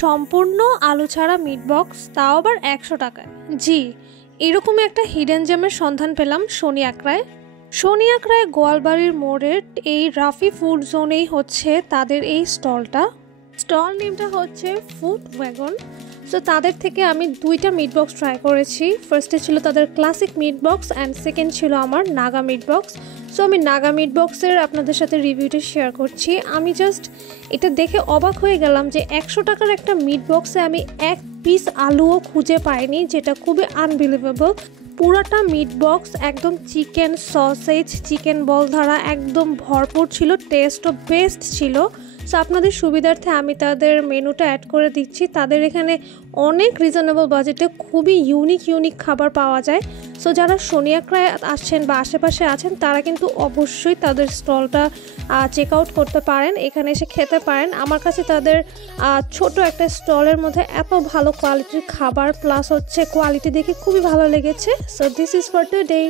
সম্পূর্ণ আলু ছাড়া মিট বক্স, তাও আবার 100 টাকায়। জি, এরকম একটা হিডেন জেমের সন্ধান পেলাম শনি আকরায়। শনি আকরায় গোয়ালবাড়ির মোড়ের এই রাফি ফুড জোনেই হচ্ছে তাদের এই স্টলটা। স্টল নেমটা হচ্ছে ফুড ওয়াগন। সো তাদের থেকে আমি 2টা মিট বক্স ট্রাই করেছি। ফার্স্টে ছিল তাদের classic meat box and second ছিল আমার নাগা মিট বক্স। সো আমি নাগা মিট বক্সের আপনাদের সাথে রিভিউটা শেয়ার করছি। আমি জাস্ট এটা দেখে অবাক হয়ে গেলাম যে 100 টাকার একটা মিট বক্সে আমি 1 পিস আলুও খুঁজে পাইনি, যেটা খুবই আনবিলিভেবল। পুরাটা মিট বক্স একদম চিকেন সসেজ, চিকেন বল ধারা একদম ভরপুর ছিল, টেস্টও বেস্ট ছিল। সো আপনাদের সুবিধার্থে আমি তাদের মেনুটা অ্যাড করে দিচ্ছি। তাদের এখানে অনেক রিজনেবল বাজেটে খুবই ইউনিক খাবার পাওয়া যায়। সো যারা শনি আকরায় আসছেন বা আশেপাশে আছেন তারা কিন্তু অবশ্যই তাদের স্টলটা চেক আউট করতে পারেন, এখানে এসে খেতে পারেন। আমার কাছে তাদের ছোট একটা স্টলের মধ্যে এত ভালো কোয়ালিটির খাবার প্লাস হচ্ছে কোয়ালিটি দেখে খুবই ভালো লেগেছে। So this is for today.